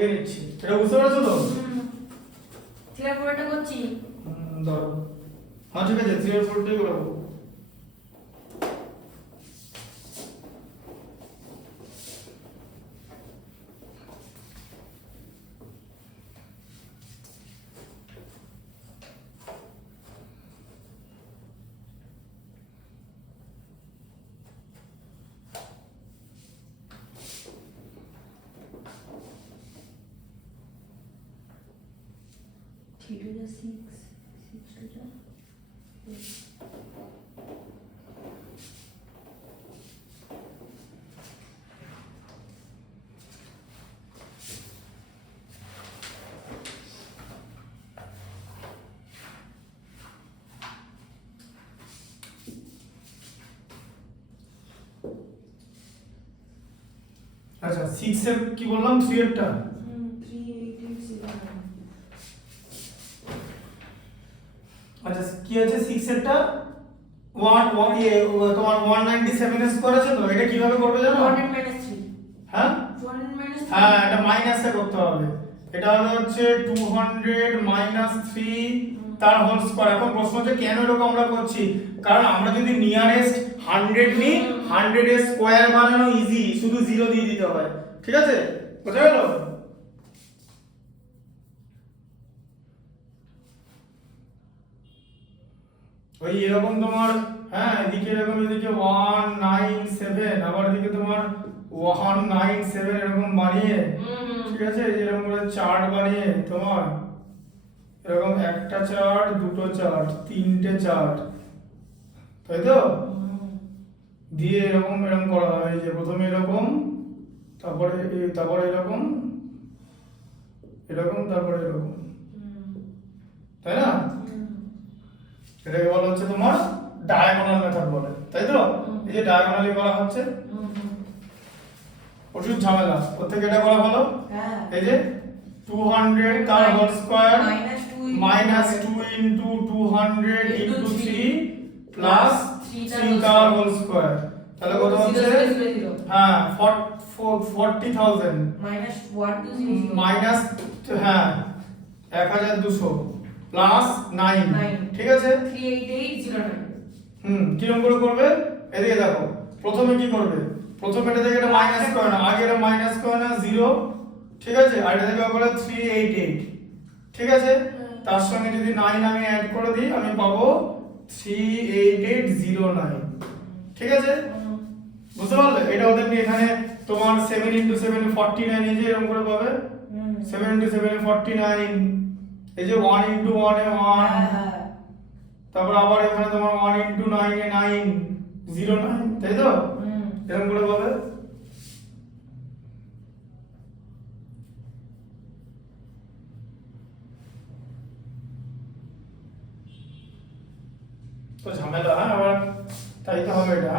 লিখে নিচ্ছি, এটা বুঝতে পারছো তো? 3 আর 4 টা করছি। ধরো, হ্যাঁ ঠিক আছে, 3 আর 4 টাই করবো। আচ্ছা 6 এর কি বললাম, 3 এরটা 38809। আচ্ছা কি আছে 6 এরটা 1 ইয়ে তোমার 197 এর স্কয়ার আছে তো, এটা কিভাবে করবে জানো? 200 - 3। হ্যাঁ 200 - 3। হ্যাঁ, এটা মাইনাসে করতে হবে। এটা হলো হচ্ছে 200 - 3 তার হোল স্কয়ার। এখন প্রশ্ন হচ্ছে কেন এরকম আমরা করছি, কারণ আমরা যদি নিয়ারেস্ট 100 নিই, 100 এর স্কয়ার বানানো ইজি, শুধু 0 দিয়ে দিতে হয়। ঠিক আছে, বুঝা গেল? ওই এরকম তোমার, হ্যাঁ এদিকে এরকম, এদিকে 197, আবার এদিকে তোমার 197 এরকম বানিয়ে, ঠিক আছে, এরকম করে চার্ট বানিয়ে তোমার এরকম একটা চার্ট, দুটো চার্ট, তিনটে চার্ট, তাই তো? দিয়ে এরকম এরকম করা হয়, এই যে প্রথমে এরকম, তারপরে তারপরে এরকম এরকম, তারপরে এরকম, তাই না? এটাকে বলা হচ্ছে তোমার ডায়াগোনাল মেথড বলে, তাই তো? এই যে ডায়াগোনালি করা হচ্ছে, প্রচুর ঝামেলা, ওর থেকে এটা করা ভালো। এই যে 200 তার whole square minus 2 into 200 into 3 plus 3 তার হোল স্কয়ার, তাহলে কত হচ্ছে? হ্যাঁ 40,000 মাইনাস 1 টু 0 মাইনাস, হ্যাঁ 1200 প্লাস 9, ঠিক আছে? 38809। কিরকম করে করবে? এদিকে দেখো, প্রথমে কি করবে? প্রথমে এটা থেকে এটা মাইনাস করে না, আগে এটা মাইনাস করে না 0, ঠিক আছে, আর এটা থেকে করে 388, ঠিক আছে, তার সঙ্গে যদি 9 আমি অ্যাড করে দিই, আমি পাবো 38809, ঠিক আছে? বুঝতে পারলে? এটা ওদের নিয়ে এখানে তোমার 7 * 7 49, এই যে এরকম করে পাবে 7 * 7 49, এই যে 1 * 1 এ 1, তারপর আবার এখানে তোমার 1 * 9 এ 9 09, তাই তো? এরকম করে পাবে। তো ঝামেলা, হ্যাঁ আবার তাই তো হবে এটা,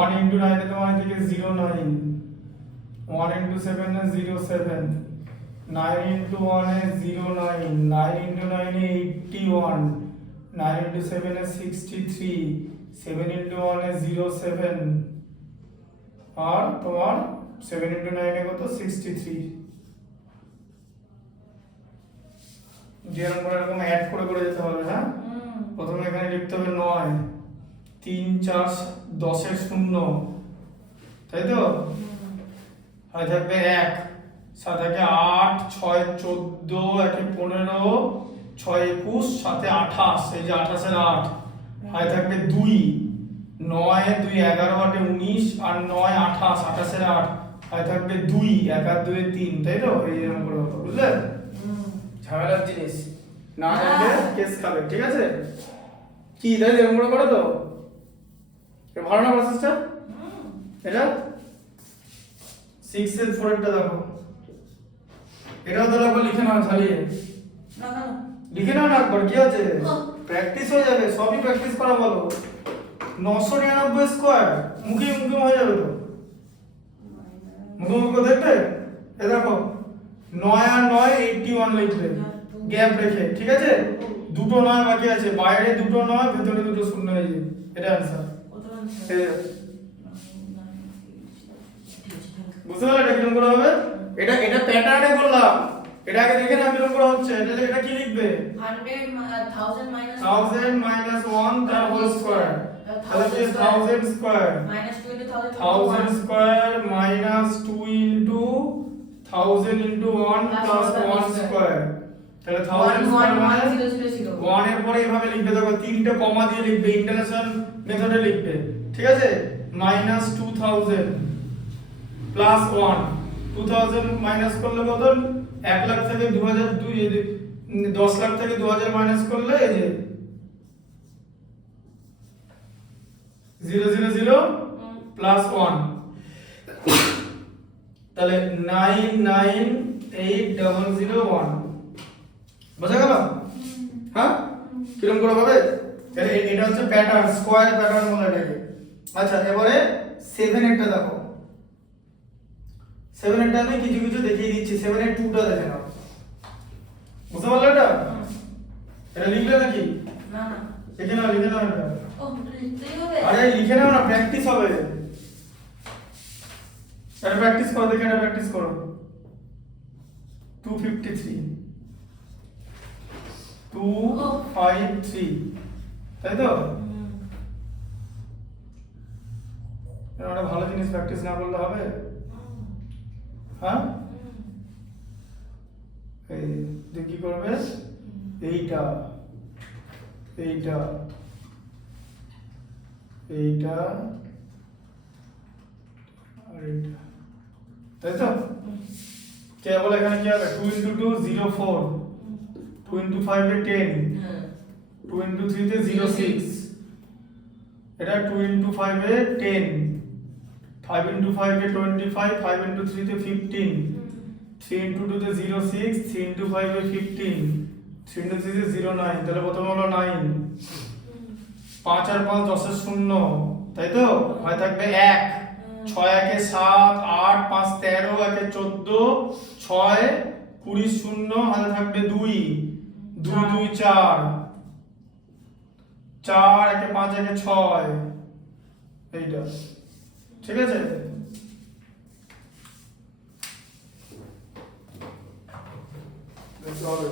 1 * 9 এ তোমার এদিকে 09, 1 * 7 এ 07, 9 * 1 এ 09, 9 * 9 এ 81, 9 * 7 এ 63, 7 * 1 এ 07, আর তোমার 7 * 9 এ কত 63, যেরকম করে এরকম অ্যাড করে করে যেতে হবে। হ্যাঁ প্রথমে এখানে লিখতে হবে 9, 3 4 10 এর 0, তাই তো? আর থাকবে 1, সাথে থাকে 8, 6 14, 1 15, 6 21, সাথে 28, এই যে 28 এর 8, আর থাকবে 2, 9 2 11, 8 19, আর 9 28, 28 এর 8, আর থাকবে 2, 1 আর 2 3, তাই তো? এই এরকম করে হতো, বুঝলে? ঝামেলার জিনিস না জানলে কেস খাবে, ঠিক আছে? কি তাই এরকম করে করো তো? এটা ভালো না প্রসেসটা? এটা 6 এর 4 এরটা দেখো, এটাও তো লাগবে, লিখে নাও চালিয়ে, লিখে নাও না একবার, কি আছে, প্র্যাকটিস হয়ে যাবে, সবই প্র্যাকটিস করা ভালো। 999 স্কয়ার মুখে মুখে হয়ে যাবে তো, মুখে মুখে দেখবে। এ দেখো 9 আর 9 81 লিখবে গ্যাপ রেখে, ঠিক আছে? দুটো 9 বাকি আছে, বাইরে দুটো 9, ভেতরে দুটো 0 হয়ে যাবে, এটা आंसर। বুঝতে পারলে এটা কিরকম করে হবে? এটা প্যাটার্নে করলাম। করলাম, এটা আগে দেখে না কিরকম করা হচ্ছে। এটা কি লিখবে? 1000 minus 1000 minus 1 তার হোল স্কয়ার, তাহলে কি 1000 square minus 2 into 1000 1000 square minus 2 into 1000 into 1 plus 1 square, তাহলে 1000 স্কয়ার মানে 1 এর পরে এভাবে লিখবে, দেখো তিনটে কমা দিয়ে লিখবে, ইন্টারন্যাশনাল মেথডে লিখবে, ঠিক আছে? মাইনাস 2000 প্লাস 1, 2000 মাইনাস করলে কত? 1 লাখ থেকে 2000 10 লাখ থেকে 2000 মাইনাস করলে এই যে 000 প্লাস 1, তাহলে 998001, বোঝা গেল? হ্যাঁ, কিরকম করে হবে? তাহলে এটা হচ্ছে প্যাটার্ন, স্কয়ার প্যাটার্ন বলে এটাকে। আচ্ছা, এবারে 7 এরটা দেখো। 7 এরটা আমি কিছু কিছু দেখিয়ে দিচ্ছি, 7 এর 2টা দেখে নাও। বুঝতে পারলে এটা? এটা লিখলে নাকি? না না, লিখে নাও এটা। ও লিখতেই হবে। আরে লিখে নাও না, প্র্যাকটিস হবে। এটা প্র্যাকটিস করো, দেখে এটা প্র্যাকটিস করো। 253 253, তাই তো? এটা ভালো জিনিস, প্র্যাকটিস না করলে হবে? হ্যাঁ, এই তুই কি করবে? এইটা এইটা এইটা আর এইটা, তাই তো? কেবল এখানে কি হবে? 2 into 2 04, 2 into 5 এ 10, 2 into 3 তে 06, এটা 2 into 5 এ 10, 5 into 5 এ 25, 5 into 3 তে 15, 3 into 2 তে 06, 3 into 5 এ 15, 3 into 3 তে 09, তাহলে প্রথমে হলো 9, 5 আর 5 10 এর শূন্য, তাই তো? হয় থাকবে 1, 6 1 এ 7, 8 5 13, 1 এ 14, 6 20 শূন্য, হাতে থাকবে 2, 2 2 4, 4 1 এ 5 1 এ 6, এইটা, ঠিক আছে? চলো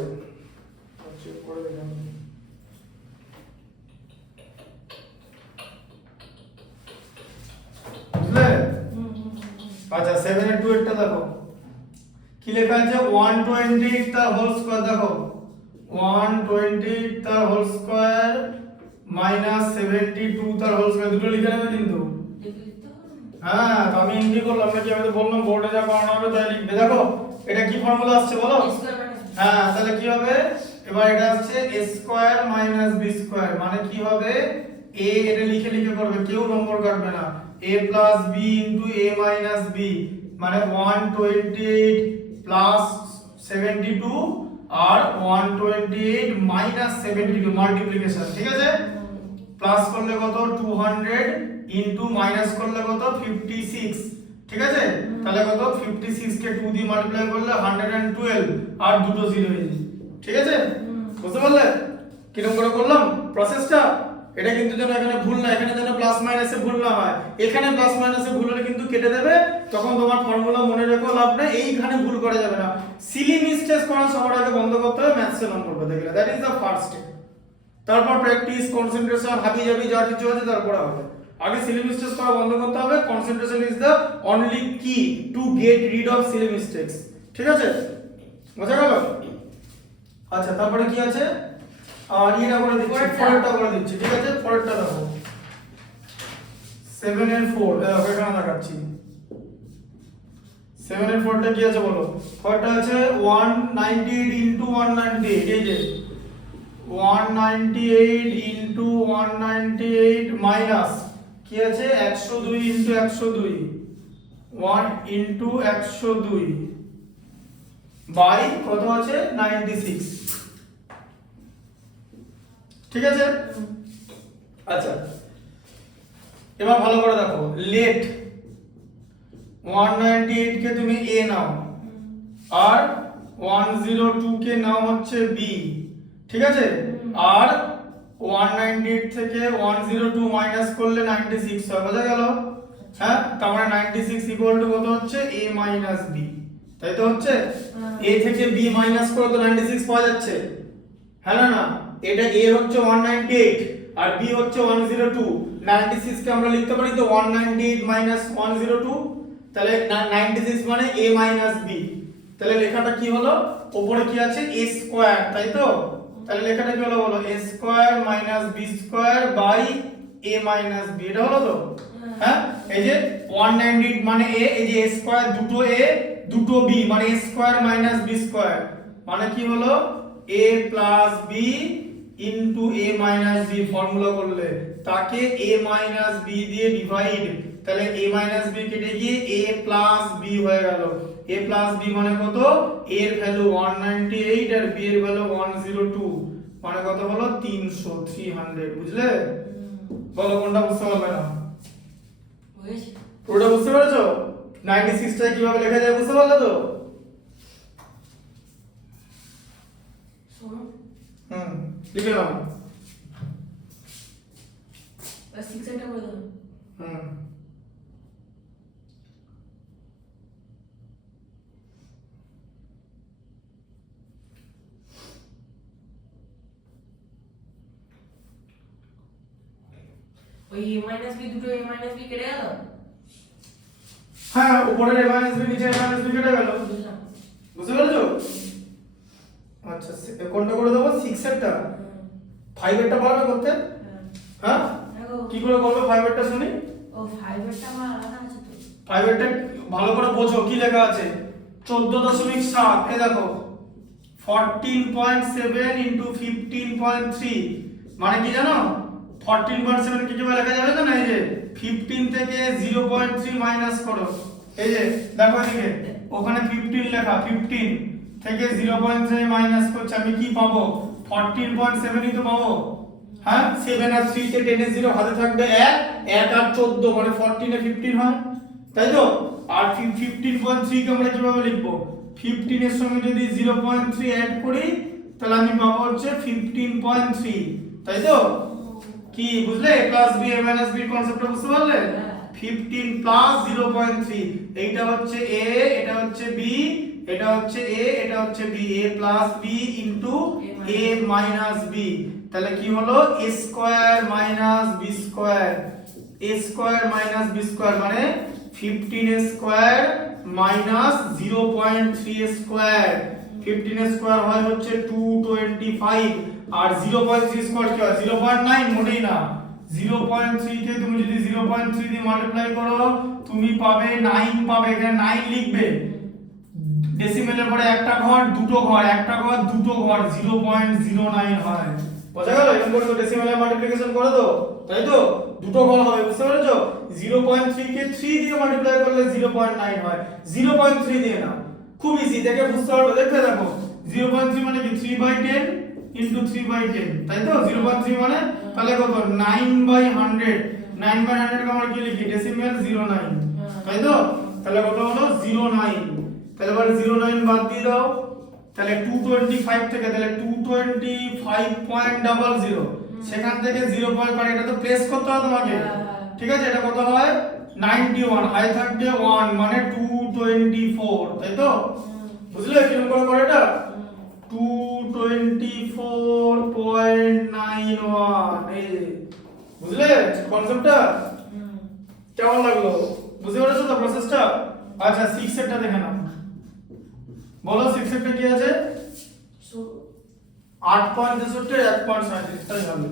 চেক করে দেখুন। বুঝলে? আচ্ছা, 7 এর 2 এরটা দেখো কি লেখা আছে? 128 তার হোল স্কয়ার, দেখো 128 তার হোল স্কয়ার মাইনাস 72 তার হোল স্কয়ার, দুটো লিখে নেবে কিন্তু। হ্যাঁ, তো আমি এমনি করলাম নাকি? আমি তো বললাম বোর্ডে যা করানো হবে তাই লিখবে। দেখো এটা কি ফর্মুলা আসছে বলো? হ্যাঁ, তাহলে কি হবে? এবার এটা হচ্ছে a square minus b square, মানে কি হবে? a এটা লিখে লিখে করবে, কেউ নম্বর কাটবে না। a plus b into a minus b, মানে 128 প্লাস 72 আর 128 মাইনাস 72 মাল্টিপ্লিকেশন, ঠিক আছে? প্লাস করলে কত? 200 ইনটু মাইনাস করলে কত? 56, ঠিক আছে? তাহলে কত? 56 কে 2 দিয়ে মাল্টিপ্লাই করলে 112 আর দুটো জিরো হয়ে যাবে, ঠিক আছে? বুঝতে পারলে কিরকম করে করলাম প্রসেসটা? এটা কিন্তু যেন এখানে ভুল না, এখানে যেন প্লাস মাইনাসে ভুল না হয়। এখানে প্লাস মাইনাসে ভুল হলে কিন্তু কেটে দেবে, তখন তোমার ফর্মুলা মনে রেখো লাভ নেই, এইখানে ভুল করা যাবে না। সিলি মিস্টেক করা সবার আগে বন্ধ করতে হবে ম্যাথসে নম্বর পেতে গেলে, that is the first step. তারপর প্র্যাকটিস, কনসেন্ট্রেশন, হাবি জাবি যা কিছু আছে তারপরে হবে। আগে সিলি মিস্টেকস করা বন্ধ করতে হবে। Concentration is the only key to get rid of silly mistakes, ঠিক আছে? বোঝা গেল? আচ্ছা, তারপরে কি আছে? আর এটা করে দিচ্ছি, পরেরটা করে দিচ্ছি, ঠিক আছে? পরেরটা দেখো 7 এর 4, দেখো এখানে দেখাচ্ছি। 7 এর 4টা কি আছে বলো? 4টা আছে 198 ইনটু 198, এই যে 198 ইনটু 198 মাইনাস কি আছে? 102 ইনটু 102, 1 ইনটু 102 বাই কত আছে? 96, ঠিক আছে? আচ্ছা, এবার ভালো করে দেখো, লেট 198 কে তুমি a নাও আর 102 কে নাও হচ্ছে b, ঠিক আছে? আর 198 থেকে 102 মাইনাস করলে 96 হয়, বোঝা গেল? হ্যাঁ, তার মানে 96 ইকুয়াল টু কত হচ্ছে? a মাইনাস b, তাই তো হচ্ছে হ্যাঁ। a থেকে b মাইনাস করে তো 96 পাওয়া যাচ্ছে, হ্যাঁ না? এটা a হচ্ছে 198 আর b হচ্ছে 102, 96 কে আমরা লিখতে পারি তো 198 মাইনাস 102, তাহলে 96 মানে a মাইনাস b, তাহলে লেখাটা কি হলো, উপরে কি আছে a স্কয়ার, তাই তো? তাহলে লেখাটা কি হলো বলো, a square minus b square by a minus b, এটা হলো তো? হ্যাঁ, এই যে 198 মানে a, এই যে a স্কয়ার দুটো a দুটো b মানে a square minus b square, মানে কি হলো a plus b into a minus b, formula করলে তাকে a মাইনাস b দিয়ে ডিভাইড, তাহলে a মাইনাস b কেটে গিয়ে a প্লাস b হয়ে গেল। a প্লাস b মানে কত, a এর ভ্যালু 198 আর b এর ভ্যালু 102, মানে কত হলো 300, বুঝলে? বলো কোনটা বুঝতে পারবে না? হয়েছে পুরোটা বুঝতে পেরেছো? 96 টা কিভাবে লেখা যায় বুঝতে পারলে তো? শোনো লিখে নাও। 6 একটা করে দাও। ওই a মাইনাস b দুটো a মাইনাস b কেটে গেল। হ্যাঁ, উপরের a মাইনাস b নিচে a মাইনাস b কেটে গেল, বুঝলাম। বুঝতে পেরেছো? আচ্ছা, কোনটা করে দেবো, 6 এরটা? 5 এরটা পারবে করতে? হ্যাঁ, কি করে করবে 5 এরটা শুনি? ও 5 এরটা আমার আলাদা আছে তো। 5 এরটা ভালো করে বোঝো, কি লেখা আছে 14.7, এই দেখো 14.7 ইনটু 15.3, মানে কি জানো 14.7 কি কিভাবে লেখা যাবে জানো, এই যে 15 থেকে 0.3 মাইনাস করো, এই যে দেখো এদিকে ওখানে 15 লেখা, 15 থেকে 0.3 মাইনাস করছে, আমি কি পাবো 14.7 ই তো পাবো। হ্যাঁ, 7 আর 3 তে 10 এর 0 হাতে থাকবে 1, 1 আর 14 মানে 14 এ 15 হয়, তাই তো? আর 15.3 কে আমরা কিভাবে লিখবো, 15 এর সঙ্গে যদি 0.3 অ্যাড করি তাহলে আমি পাবো হচ্ছে 15.3, তাই তো? কি বুঝলে, a plus b a minus b কনসেপ্টটা বুঝতে পারলে? 15 প্লাস 0.3, এইটা হচ্ছে a, এটা হচ্ছে b, এটা হচ্ছে a, এটা হচ্ছে b, a plus b into a minus b, তাহলে কি হলো a square minus b square, a square minus b square মানে 15 স্কয়ার মাইনাস 0.3 স্কয়ার, 15 স্কয়ার হয় হচ্ছে 225 আর 0.3 স্কয়ার কি হয় 0.9, মোটেই না, 0.3 কে তুমি যদি 0.3 দিয়ে মাল্টিপ্লাই করো তুমি পাবে 9 পাবে, এখানে 9 লিখবে, ডেসিমেলের পরে একটা ঘর দুটো ঘর, একটা ঘর দুটো ঘর 0.09 হয়, বোঝা গেল? এরকম করে তো ডেসিমেলের মাল্টিপ্লিকেশন করে তো, তাই তো? দুটো ঘর হবে, বুঝতে পেরেছো? 0.3 কে 3 দিয়ে মাল্টিপ্লাই করলে 0.9 হয়, 0.3 দিয়ে না, খুব ইজি, দেখে বুঝতে পারবে, দেখতে দেখো 0.3 মানে কি 3/10 ইনটু 3/10, তাই তো? 0.3 মানে তাহলে কত 9/100, 9/100 কে আমরা কি লিখি ডেসিমেল 09, তাই তো? তাহলে কত হলো 09, তাহলে এবার 09 বাদ দিয়ে দাও, তাহলে 225 থেকে তাহলে 225.00, সেখান থেকে 0 পয়েন্ট মানে এটা তো প্লেস করতে হবে তোমাকে, ঠিক আছে? এটা কত হয় 91, হাই থাকবে 1 মানে 224, তাই তো? বুঝলে কিরকম করে করে এটা 224.91, এই বুঝলে কনসেপ্টটা? কেমন লাগলো, বুঝতে পেরেছো তো প্রসেসটা? আচ্ছা 6 এরটা দেখে নাও, বলো 6 এরটা কি আছে, 8.63 এর 1.37 তাই হবে,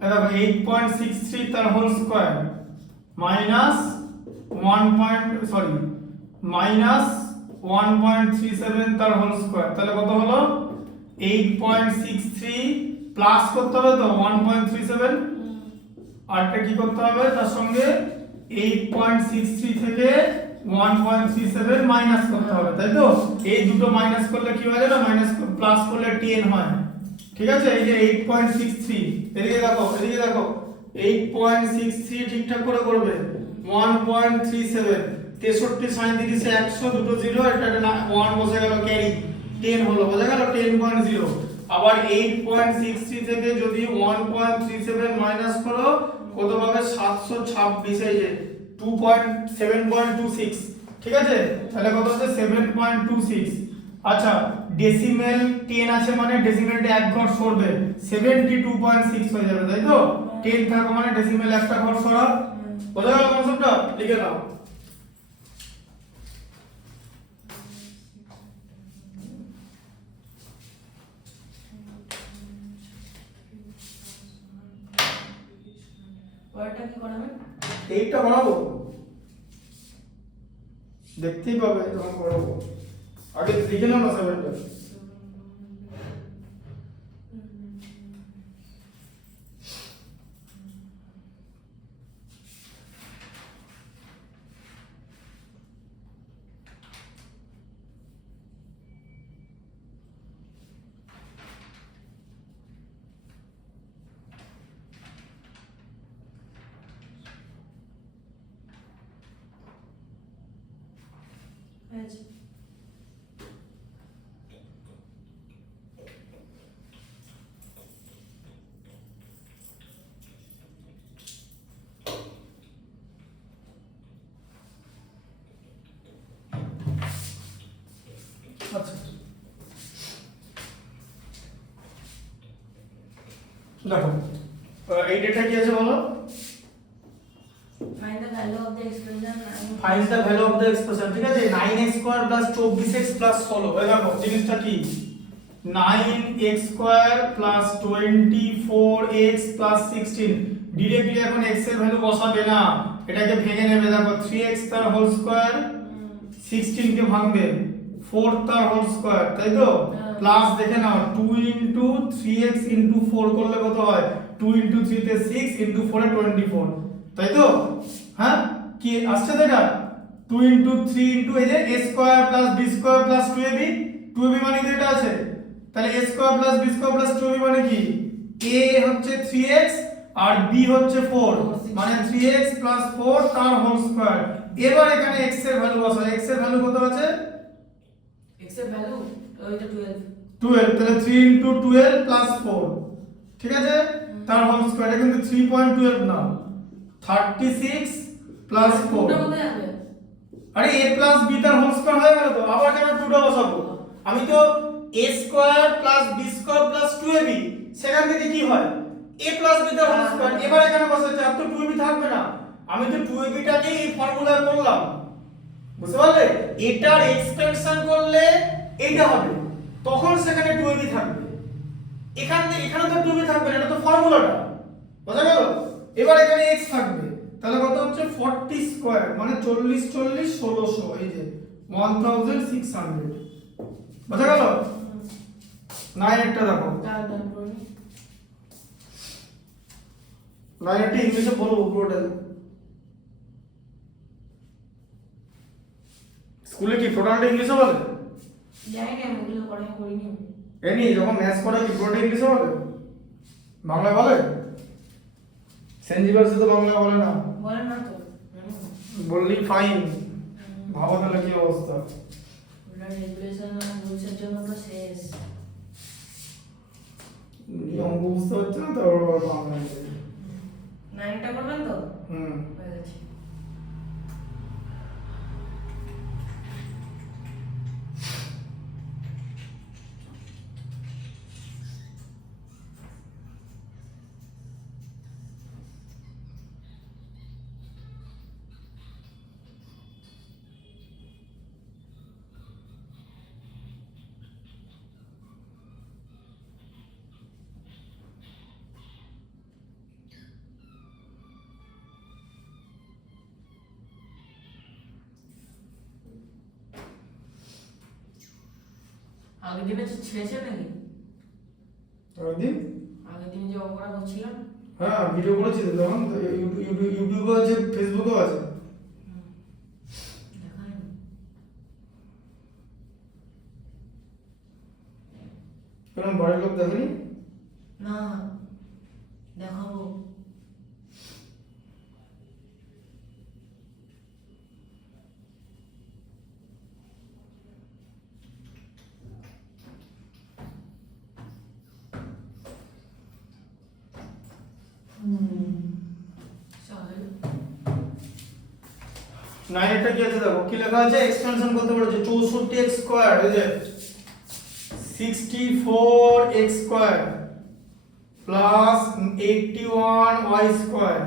দেখো 8.63 তার হোল স্কয়ার মাইনাস 1.37 তার হোল স্কয়ার, তাহলে কত হলো 8.63 প্লাস করতে হবে তো 1.37, আরটা কি করতে হবে তার সঙ্গে 8.63 থেকে 1.37 মাইনাস করতে হবে, তাই তো? এই দুটো মাইনাস করলে কি হয় জানো, মাইনাস প্লাস করলে 10 হয়, ঠিক আছে? এই যে 8.63, এদিকে দেখো 8.63 ঠিকঠাক করে করবে, 1.37, 63 37 100 দুটো 0, এটা 1 বসে গেল, ক্যারি 10 হলো, বোঝা গেল 10.0, আবার 8.63 থেকে যদি 1.37 মাইনাস করো কত পাবে 726, এই যে 7.26, ঠিক আছে, তাহলে কত হচ্ছে 7.26। আচ্ছা ডেসিমেল 10 আছে মানে ডেসিমেলটা এক ঘর সরবে 72.6 হয়ে যাবে, তাই তো? 10 থাকা মানে ডেসিমেল একটা ঘর সরা। বোঝা গেল কনসেপ্টটা? লিখে নাও। পরেরটা কি করাবেন? এইটা বানাবো, দেখতেই পাবে যখন করবো। আগে লিখে নাও না 7টা। হয়েছে। আচ্ছা দেখো এই ডেটা কি আছে বলো? Find the value of the expression 9. Find the value of the expression, ঠিক আছে? 9x square plus 24x plus 16। এই দেখো জিনিসটা কি, 9x square plus 24x plus 16। Directly এখন x এর ভ্যালু বসাবে না, এটাকে ভেঙে নেবে। দেখো 3x তার হোল স্কয়ার 16 কে ভাঙবে 4 তার হোল স্কয়ার, তাই তো? প্লাস দেখে নাও 2 ইনটু 3x ইনটু 4 করলে কত হয়? 2 ইনটু 3 তে 6 ইনটু 4 এ 24, তাই তো? হ্যাঁ কি আসছে তো এটা? 2 ইনটু 3 ইনটু এই যে a square plus b square plus 2ab, 2ab মানে কি এটা আছে, তাহলে a square plus b square plus 2ab মানে কি? a হচ্ছে 3x আর b হচ্ছে 4, মানে 3x প্লাস 4 তার হোল স্কয়ার। এবার এখানে x এর ভ্যালু বসাও, x এর ভ্যালু কত আছে? X এর ভ্যালু ওইটা 12। 12, তাহলে 3 ইনটু 12 প্লাস 4, ঠিক আছে? তার হোল স্কয়ার, এটা কিন্তু 3.12 না, 36 প্লাস 4। কোনটা কোথায় যাবে? আরে a প্লাস b তার হোল স্কয়ার হয়ে গেল তো, আবার কেন 2টা বসাবো? আমি তো a square plus b square plus 2ab, সেখান থেকে কি হয় a প্লাস b তার হোল স্কয়ার। এবার এখানে বসাচ্ছি, আর তো 2ab থাকবে না, আমি তো 2ab টাকে এই ফর্মুলায় করলাম, বুঝতে পারলে? এটার এক্সটেনশন করলে এইটা হবে, তখন সেখানে 2ab থাকবে। এখানে তো 2ab থাকবে না, এটা তো ফর্মুলাটা, বোঝা গেল? এবার এখানে x থাকবে, তাহলে কত হচ্ছে 40 স্কয়ার মানে 40 40 1600, এই যে 1600, বোঝা গেল? না একটা দেখো, তার তারপর না একটা ইংলিশে বলবো পুরোটা। স্কুলে কি টোটালটা ইংলিশে বলে? জানি না, আমি ওগুলো পড়া করিনি। এনি যখন ম্যাথস করা কি পুরোটা ইংলিশে বলে? বাংলা বলে? সেন্ট জেভিয়ার্সে তো বাংলা বলে না, বলে না তো। বললি ফাইন। ভাবো তাহলে কি অবস্থা। ওটা রেগুলেশন আর রুলসের জন্য তো শেষ। নিয়ম বুঝতে হচ্ছে না তো বাংলা। 9টা করবেন তো? হুম হয়ে গেছে। আগের দিনে তো ছেড়েছে নাকি? দিন আগের দিনে যে অঙ্কটা করছিলাম। হ্যাঁ ভিডিও করেছি তো, তখন ইউটিউবে আছে, ফেসবুকেও আছে। দেখাই কেন বাড়ির লোক দেখেনি? না, দেখাবো। চল 9 এরটা কি আছে দেখো কি লেখা আছে এক্সপেনশন করতে বলেছে 64x স্কয়ার এই যে 64x square plus 81y square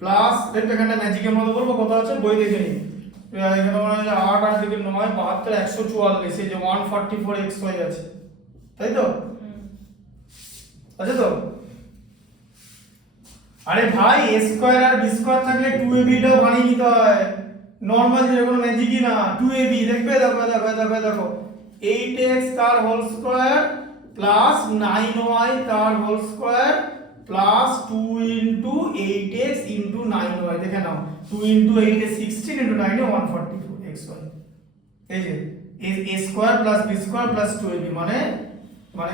plus দেখো এখানে ম্যাজিকের মতো বলবো কত আছে বই দেখে নিই এখানে মনে হয় 8 আর দিকে 9 72 144 এই যে 144xy আছে তাই তো আছে তো আরে ভাই a স্কয়ার আর b স্কয়ার থাকলে 2ab টাও বানিয়ে নিতে হয় নরমাল যে কোনো ম্যাজিকই না 2ab দেখবে দেখো 8x তার হোল স্কয়ার প্লাস 9y তার whole square plus 2 into 8x into 9y দেখে নাও 2 into 8 is 16 into 9 is 144xy এই যে a square plus b square plus 2ab মানে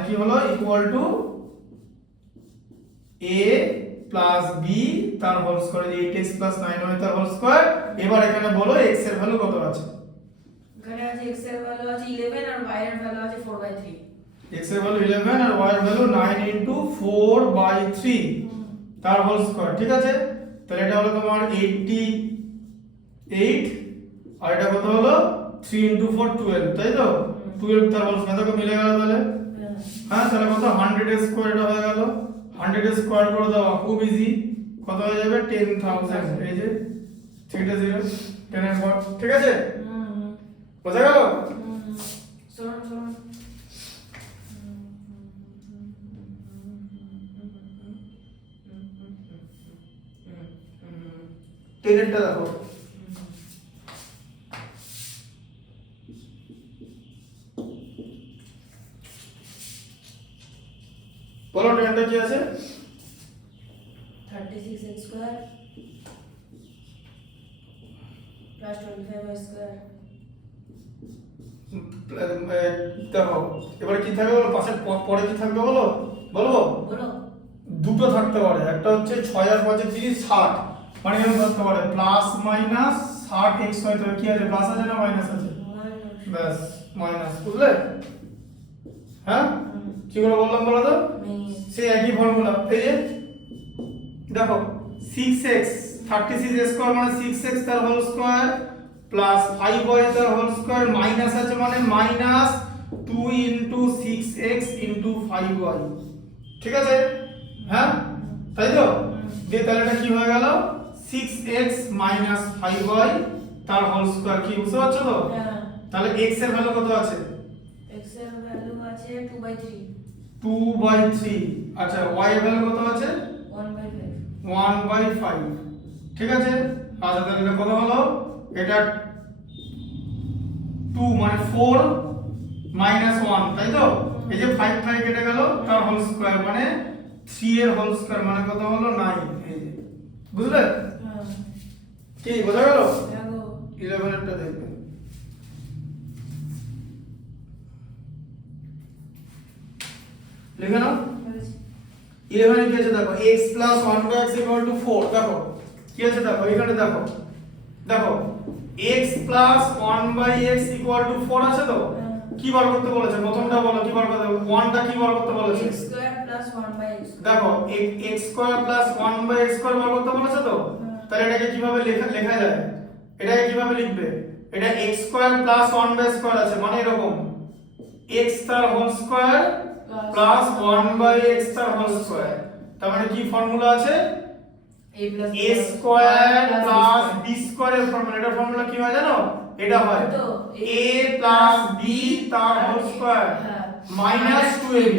কি হলো equal to a plus b তার whole square 8x plus 9y তার হোল স্কয়ার এবার এখানে বলো x এর ভ্যালু কত আছে এখানে আছে x এর ভ্যালু আছে 11 আর y এর ভ্যালু আছে 4/3 x এর ভ্যালু 11 আর y এর ভ্যালু 9 ইনটু 4/3 তার হোল স্কয়ার ঠিক আছে তাহলে এটা হলো তোমার 88 আর এটা কত হলো 3 ইনটু 4 12 তাই তো 12 তার হোল স্কয়ার দেখো মিলে গেল তাহলে হ্যাঁ তাহলে কত 100 এর স্কয়ার এটা হয়ে গেল 100 এর স্কয়ার করে দাও খুব ইজি কত হয়ে যাবে 10000 এই যে 3 টা 0 10 এর পর ঠিক আছে বোঝা গেল শুনুন 10 এরটা দেখো বলো 10 টা কি আছে 36x square plus 25y square দেখো এবারে কি থাকবে বলো পাশে পরে কি থাকবে বলো বলবো বলো দুটো থাকতে পারে একটা হচ্ছে 6 আর 5 এর 30 60 মানে এরকম থাকতে পারে প্লাস মাইনাস 60 x y তো কি আছে প্লাস আছে না মাইনাস আছে ব্যাস মাইনাস বুঝলে হ্যাঁ কি করে বললাম বলো তো সেই একই ফর্মুলা এই যে দেখো 6x 36 স্কয়ার মানে 6x তার হোল স্কয়ার প্লাস 5y তার হোল স্কয়ার মাইনাস আছে মানে minus 2 into 6x into 5y ঠিক আছে হ্যাঁ তাই তো দিয়ে তাহলে এটা কি হয়ে গেল 6x 5y তার হোল স্কয়ার কি বুঝতে পারছো তো তাহলে x এর ভ্যালু কত আছে x এর ভ্যালু আছে 2/3 2/3 আচ্ছা y এর ভ্যালু কত আছে 1/5 ঠিক আছে আচ্ছা তাহলে এটা কত হলো এটা 2 মানে 4 মাইনাস 1 তাই তো এই যে 5 5 কেটে গেল তার হোল স্কয়ার মানে 3 এর হোল স্কয়ার মানে কত হলো 9 এই যে বুঝলে কি বোঝা গেল 11 এরটা দেখবে লিখে নাও 11 কি আছে দেখো x 1/x = 4 দেখো কি আছে দেখো এখানে দেখো x 1/x = 4 আছে তো কি বার করতে বলেছে প্রথমটা বলো কি বার করতে 1 টা কি বার করতে বলেছে x স্কয়ার প্লাস 1/x দেখো x square plus 1/x square বার করতে বলেছে তো তাহলে এটাকে কিভাবে লেখা যায় এটাকে কিভাবে লিখবে এটা x square plus 1/x square আছে মানে এরকম x তার হোল স্কয়ার প্লাস 1/x তার হোল স্কয়ার তার মানে কি ফর্মুলা আছে a স্কয়ার প্লাস b স্কয়ারের ফর্মুলা এটার ফর্মুলা কি হয় জানো এটা হয় a প্লাস b তার হোল স্কয়ার মাইনাস 2ab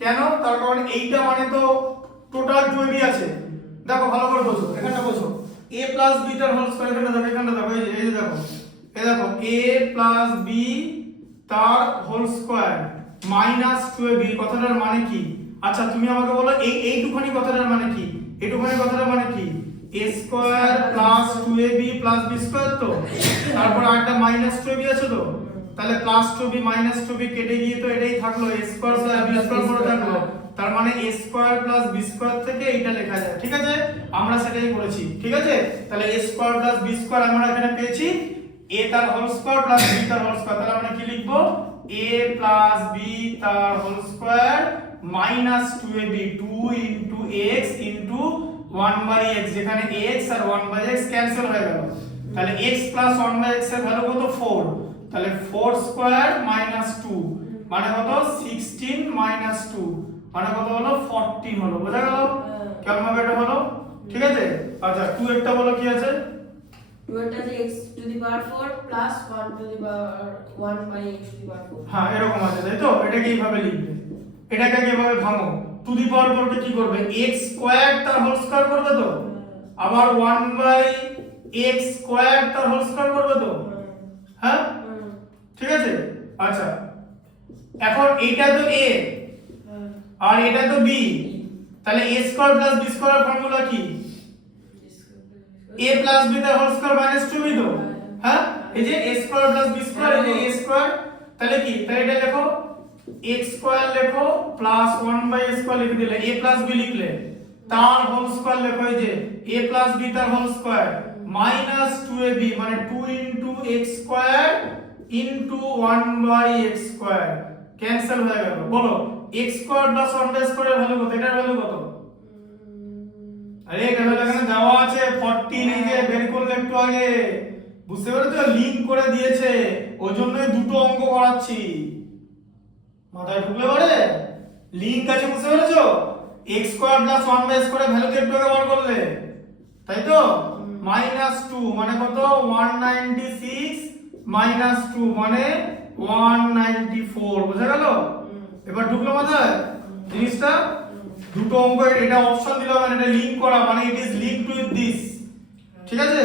কেন তার কারণ এইটা মানে তো টোটাল 2ab আছে দেখো ভালো করে বোঝো এখানটা বোঝো a প্লাস b তার হোল স্কয়ার এখানটা দেখো এই যে দেখো a প্লাস b তার হোল স্কয়ার মাইনাস 2ab কথাটার মানে কি আচ্ছা তুমি আমাকে বলো এইটুখানি কথাটার মানে কি এইটুখানি কথাটার মানে কি a square plus 2ab plus b square তো তারপর আরেকটা মাইনাস 2ab আছে তো তাহলে প্লাস 2b মাইনাস 2b কেটে গিয়ে তো এটাই থাকলো a square plus b square পড়ে থাকলো তার মানে a square plus b square থেকে এটা লেখা যায় ঠিক আছে আমরা সেটাই করেছি ঠিক আছে তাহলে a square plus b square আমরা এখানে পেয়েছি a তার হোল স্কয়ার প্লাস b তার হোল স্কয়ার তাহলে আমরা কি লিখবো a প্লাস b তার whole square minus 2ab 2 into x into 1/x যেখানে x আর 1/x ক্যান্সেল হয়ে গেল তাহলে x প্লাস 1 বাই x এর ভ্যালু কত 4 তাহলে 4 স্কয়ার মাইনাস 2 মানে কত 16 মাইনাস 2 মানে কত হলো 14 হলো বোঝা গেল কেমন ভাবে এটা হলো ঠিক আছে আচ্ছা 2 এরটা বলো কি আছে 2 এটা আছে x to the power 4 plus 1 to the power 1 by x to the power 4 হ্যাঁ এরকম আছে তাই তো এটাকে এইভাবে লিখবে এটাকে কিভাবে ভাঙো টু দি পাওয়ার করবে কি করবে x স্কয়ার তার হোল স্কয়ার করবে তো আবার 1 বাই x স্কয়ার তার হোল স্কয়ার করবে তো হ্যাঁ ঠিক আছে আচ্ছা এখন এটা তো a আর এটা তো b তাহলে a square plus b square formula কি a প্লাস b তার হোল স্কয়ার মাইনাস 2b তো হ্যাঁ এই যে a square plus b square এই যে a স্কয়ার তাহলে কি তাহলে এটা লেখো x স্কয়ার লেখো প্লাস 1 বাই a স্কয়ার লিখে দিলে a প্লাস b লিখলে তার হোল স্কয়ার লেখো এই যে a প্লাস b তার হোল স্কয়ার মাইনাস 2ab মানে 2 into x square into 1 by x স্কয়ার ক্যান্সেল হয়ে গেল বলো x স্কয়ার প্লাস 1 বাই স্কয়ারের ভ্যালু কত এটার ভ্যালু কত আরে এটা ভ্যালু এখানে দেওয়া আছে 14 এই যে বের করলে একটু আগে বুঝতে পেরেছো লিংক করে দিয়েছে ওই জন্যই দুটো অঙ্ক করাচ্ছি মাথায় ঢুকলে পারে লিংক আছে বুঝতে পেরেছো x স্কয়ার প্লাস 1 বাই স্কয়ারের ভ্যালু একটু আগে বার করলে তাই তো মাইনাস 2 মানে কত 196 মাইনাস 2 মানে 194 বুঝা গেল এবার ঢুকলো মাথায় জিনিসটা দুটো অঙ্ক এটা অপশন দিলাম মানে এটা লিংক করা মানে it is linked with this ঠিক আছে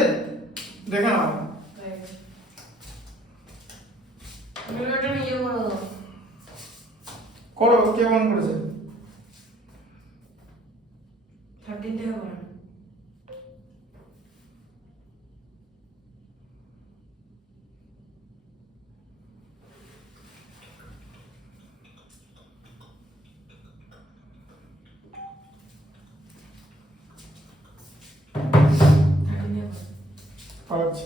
দেখে নাও এটা নিয়ে করো করো কে মন করেছে 13 থেকে করো পাচ্ছি